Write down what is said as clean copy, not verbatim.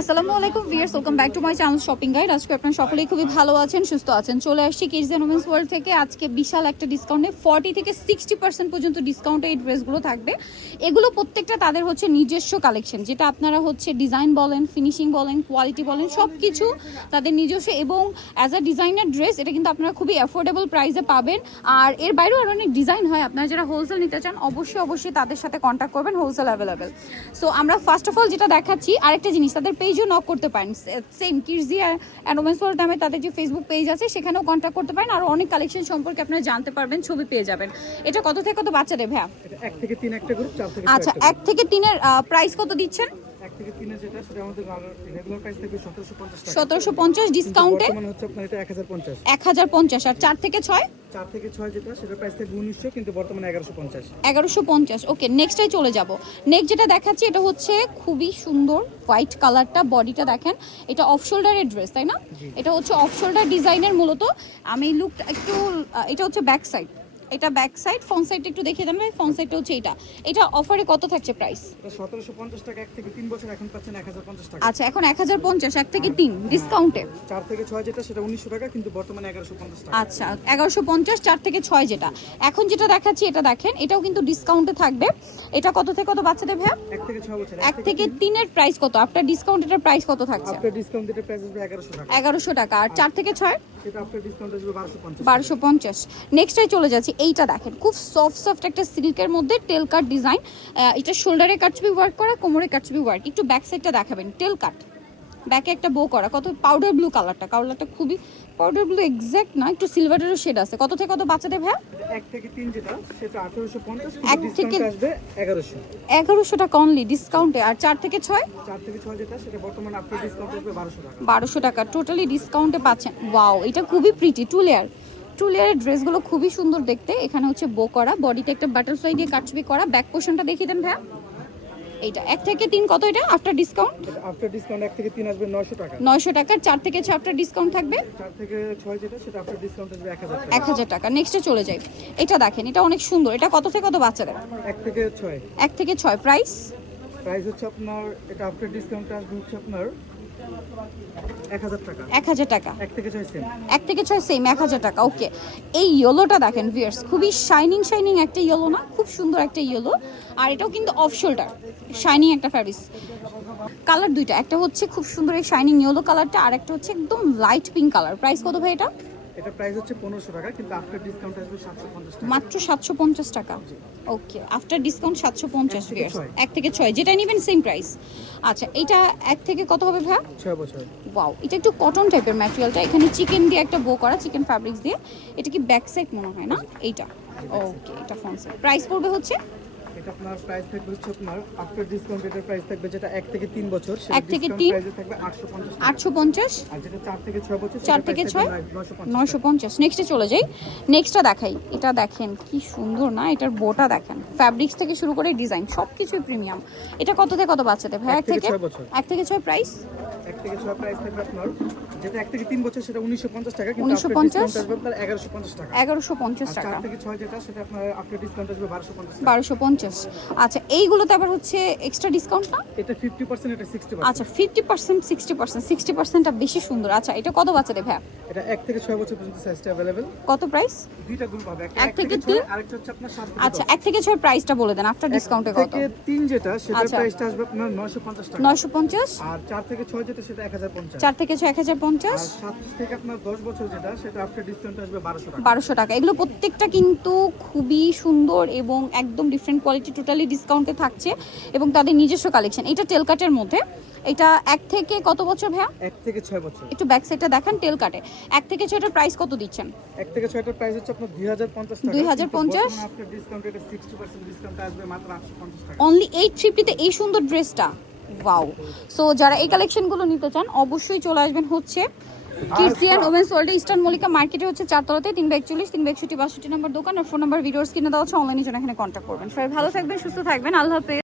আসসালামু আলাইকুম viewers, welcome back to my channel shopping guide. আজকে আপনারা সকলেই খুবই ভালো আছেন, সুস্থ আছেন। চলে আসছি কিডস এন্ড উমেন্স ওয়ার্ল্ড থেকে। আজকে বিশাল একটা ডিসকাউন্টে 40 থেকে 60% পর্যন্ত ডিসকাউন্টে এই ড্রেসগুলো থাকবে। এগুলো প্রত্যেকটা তাদের হচ্ছে নিজস্ব কালেকশন, যেটা আপনারা হচ্ছে ডিজাইন বলেন, ফিনিশিং বলেন, কোয়ালিটি বলেন, সব কিছু তাদের নিজস্ব। এবং অ্যাজ আ ডিজাইনার ড্রেস এটা কিন্তু আপনারা খুবই অ্যাফোর্ডেবল প্রাইসে পাবেন। আর এর বাইরেও আরও অনেক ডিজাইন হয়। আপনারা যারা হোলসেল নিতে চান অবশ্যই তাদের সাথে কন্ট্যাক্ট করবেন, হোলসেল অ্যাভেলেবেল। সো আমরা ফার্স্ট অফ অল যেটা দেখাচ্ছি, আরেকটা জিনিস, তাদের পেজও নক করতে পারেন। Same Kidzee and women's world নামে তাদের যে ফেসবুক পেজ আছে, সেখানেও কন্ট্যাক্ট করতে পারেন। আর অনেক কালেকশন সম্পর্কে আপনারা জানতে পারবেন, ছবি পেয়ে যাবেন। এটা কত থেকে কত বাচ্চাদের ভাইয়া? এটা 1 থেকে 3 একটা গ্রুপ, 4 থেকে 6 আচ্ছা, একটা 1 থেকে 3-এর প্রাইস কত দিচ্ছেন? 1 থেকে 3 এর যেটা সেটা আমাদের রেগুলার প্রাইস থাকবে 1750 টাকা। 1750 ডিসকাউন্টে বর্তমানে হচ্ছে আপনার এটা 1050। 1050। আর 4 থেকে 6? 4 থেকে 6 যেটা সেটা প্রাইস থাকবে 1900, কিন্তু বর্তমানে 1150। 1150। ওকে, নেক্সটটাই চলে যাব। নেক্সট যেটা দেখাচ্ছি, এটা হচ্ছে খুবই সুন্দর হোয়াইট কালারটা, বডিটা দেখেন। এটা অফ শোল্ডারের ড্রেস, তাই না? এটা হচ্ছে অফ শোল্ডার ডিজাইনের মূলত। আমি লুকটা একটু, এটা হচ্ছে ব্যাক সাইড, এটা ব্যাক সাইড। ফ্রন্ট সাইডটা একটু দেখিয়ে দেন ভাই। ফ্রন্ট সাইডটা হচ্ছে এটা অফারে কত থাকছে প্রাইস? এটা 1750 টাকা 1 থেকে 3 বছর, এখন পাচ্ছেন 1050 টাকা। আচ্ছা, এখন 1050, 1 থেকে 3 ডিসকাউন্টে। 4 থেকে 6 যেটা সেটা 1900 টাকা, কিন্তু বর্তমানে 1150 টাকা। আচ্ছা, 1150, 4 থেকে 6 যেটা। এখন যেটা দেখাচ্ছি এটা দেখেন, এটাও কিন্তু ডিসকাউন্টে থাকবে। এটা কত থেকে কত বাচ্চাদের ভাইয়া? 1 থেকে 6 বছর। 1 থেকে 3 এর প্রাইস কত? আফটার ডিসকাউন্ট এটার প্রাইস কত থাকছে? আফটার ডিসকাউন্ট এর প্রাইস আসবে 1100 টাকা। 1100 টাকা। আর 4 থেকে 6? সেটা আফটার ডিসকাউন্ট আসবে 1250। 1250। নেক্সটটাই চলে যাচ্ছি। এইটা দেখেন, খুব সফট একটা সিল্কের মধ্যে টেল কাট ডিজাইন। এটা শোল্ডারে কাটছবি ওয়ার্ক করা, কোমরে কাটছবি ওয়ার্ক। একটু ব্যাক সাইডটা দেখাবেন। টেল কাট, ব্যাকে একটা বো করা। কত? পাউডার ব্লু কালারটা খুবই পাউডার ব্লু এক্স্যাক্ট না, একটু সিলভারেরও শেড আছে। কত থেকে কত বাচ্চাদের ভাইয়া? 1 থেকে 3 যেটা সেটা 1850, এক কিন্তু থেকে- ডিসকাউন্ট আসবে 1100। 1100 টাকা অনলি ডিসকাউন্টে। আর 4 থেকে 6? 4 থেকে 6 যেটা সেটা বর্তমানে আফটার ডিসকাউন্ট আসবে 1200 টাকা। 1200 টাকা টোটালি ডিসকাউন্টে পাচ্ছেন। ওয়াও, এটা খুবই প্রিটি। টু লেয়ারের ড্রেসগুলো খুবই সুন্দর দেখতে। এখানে হচ্ছে বো করা, বডিতে একটা বাটারফ্লাই দিয়ে কাটছবি করা। ব্যাক পোর্শনটা দেখিয়ে দেন ভাইয়া। এইটা 1 থেকে 3 কত এটা আফটার ডিসকাউন্ট? আফটার ডিসকাউন্ট 1 থেকে 3 আসবে 900 টাকা। 900 টাকা। 4 থেকে 6 আফটার ডিসকাউন্ট থাকবে 4 থেকে 6 যেটা সেটা আফটার ডিসকাউন্ট আসবে 1000 টাকা। 1000 টাকা। নেক্সটে চলে যাই। এটা দেখেন, এটা অনেক সুন্দর। এটা কত থেকে কত বাচ্চাদের? 1 থেকে 6। 1 থেকে 6 প্রাইস? প্রাইস হচ্ছে আপনার এটা আফটার ডিসকাউন্ট আসবে হচ্ছে আপনার 1000 টাকা। 1000 টাকা। 1 থেকে 6 সেম। 1 থেকে 6 সেম 1000 টাকা। ওকে, এই ইয়েলোটা দেখেন ভিউয়ার্স, খুবই শাইনিং একটা ইয়েলো না? খুব সুন্দর একটা ইয়েলো। আর এটাও কিন্তু অফ শোল্ডার, শাইনিং একটা ফ্যাব্রিক্স। কালার দুইটা, একটা হচ্ছে খুব সুন্দর এই শাইনিং ইয়েলো কালারটা, আর একটা হচ্ছে একদম লাইট পিঙ্ক কালার। প্রাইস কত ভাই এটা? এটা প্রাইস হচ্ছে 1500 টাকা, কিন্তু আফটার ডিসকাউন্ট আসবে 750 টাকা। মাত্র 750 টাকা। ওকে, আফটার ডিসকাউন্ট 750 থেকে ভিউয়ার্স। 6 1 থেকে 6 যেটা নেবেন সেম প্রাইস। আচ্ছা, এটা 1 থেকে কত হবে ভাইয়া? 6 বছর। ওয়াও, এটা একটু কটন টাইপের ম্যাটেরিয়ালটা। এখানে চিকেন দিয়ে একটা বো করা, চিকেন ফ্যাব্রিক্স দিয়ে। এটা কি ব্যাক সাইড মনে হয় না? এইটা ওকে, এটা ফ্রন্ট সাইড। প্রাইস পড়বে হচ্ছে এটা আপনার প্রাইস থাকবে হচ্ছে আপনার আফটার ডিসকাউন্ট এটার প্রাইস থাকবে যেটা 1 থেকে 3 বছর, 1 থেকে ডিসকাউন্ট 3 প্রাইসে থাকবে 850 টাকা। 850। আর যেটা 4 থেকে 6 বছর 4 থেকে 6 950। নেক্সটে চলে যাই। নেক্সটটা দেখাই। এটা দেখেন কি সুন্দর না? এটার বোটা দেখেন, ফ্যাব্রিক্স থেকে শুরু করে ডিজাইন সব কিছুই প্রিমিয়াম। এটা কত থেকে কত বাচ্চাদের ভাই? 1 থেকে 6 বছর। 1 থেকে 6 প্রাইস? 1 থেকে 6 প্রাইস থাকবে আপনার যেটা 1 থেকে 3 বছর সেটা 1950 টাকা, কিন্তু 1950 আফটার ডিসকাউন্ট আসবে আপনার 1150 টাকা। 1150 আর টাকা। 4 থেকে 6 যেটা সেটা আপনার আফটার ডিসকাউন্ট আসবে 1250 টাকা। 1250। আচ্ছা, এইগুলোতে আবার হচ্ছে এক্সট্রা ডিসকাউন্ট না? এটা 50%, এটা 60%। আচ্ছা, 50% 60%টা বেশি সুন্দর। আচ্ছা, এটা কত বাচ্চাদের ভাই? এটা 1 থেকে 6 বছর পর্যন্ত সাইজটা अवेलेबल। কত প্রাইস? দুইটা গ্রুপ হবে, একটা 1 1 থেকে থেকে 3 6 আরেকটা হচ্ছে আপনার 7 থেকে 10। আচ্ছা, 1 থেকে 6 প্রাইসটা বলে দেন আফটার ডিসকাউন্টে কত? 1 থেকে 3 যেটা সেটার আচ্ছা। প্রাইসটা আসবে আপনার 950 টাকা। 950। আর 4 থেকে 6 যেটা সেটা 1050। 4 থেকে 6 আর 1050। 7 থেকে আপনার 10 বছর যেটা সেটা আফটার ডিসকাউন্ট আসবে 1200 টাকা। 1200 টাকা। এগুলো প্রত্যেকটা কিন্তু খুবই সুন্দর এবং একদম ডিফারেন্ট কোয়ালিটি, টোটালি ডিসকাউন্টে থাকছে এবং তাদের নিজস্ব কালেকশন। এটা টেল কাটের মধ্যে। এটা 1 থেকে কত বছর ভাইয়া? 1 থেকে 6 বছর। একটু ব্যাক সাইডটা দেখান। টেল কাটে 1 থেকে 6 এর প্রাইস কত দিচ্ছেন? 1 থেকে 6 টার প্রাইস হচ্ছে আপনার 2050 টাকা। 2050। আফটার ডিসকাউন্ট এটা 60% ডিসকাউন্ট আসবে মাত্র 850 টাকা। অনলি 850 তে এই সুন্দর ড্রেসটা। ওয়াও। সো যারা এই কালেকশনগুলো নিতে চান অবশ্যই চলে আসবেন হচ্ছে Kidzee and women's world, eastern Mallika মার্কেটে হচ্ছে 4 তলাতে 341 362 62 নম্বর দোকান। আর ফোন নাম্বার ভিডিওস কিনে দেওয়া হচ্ছে, অনলাইনে জন্য এখানে কন্ট্যাক্ট করবেন। সবাই ভালো থাকবেন, সুস্থ থাকবেন। আল্লাহ হাফেজ।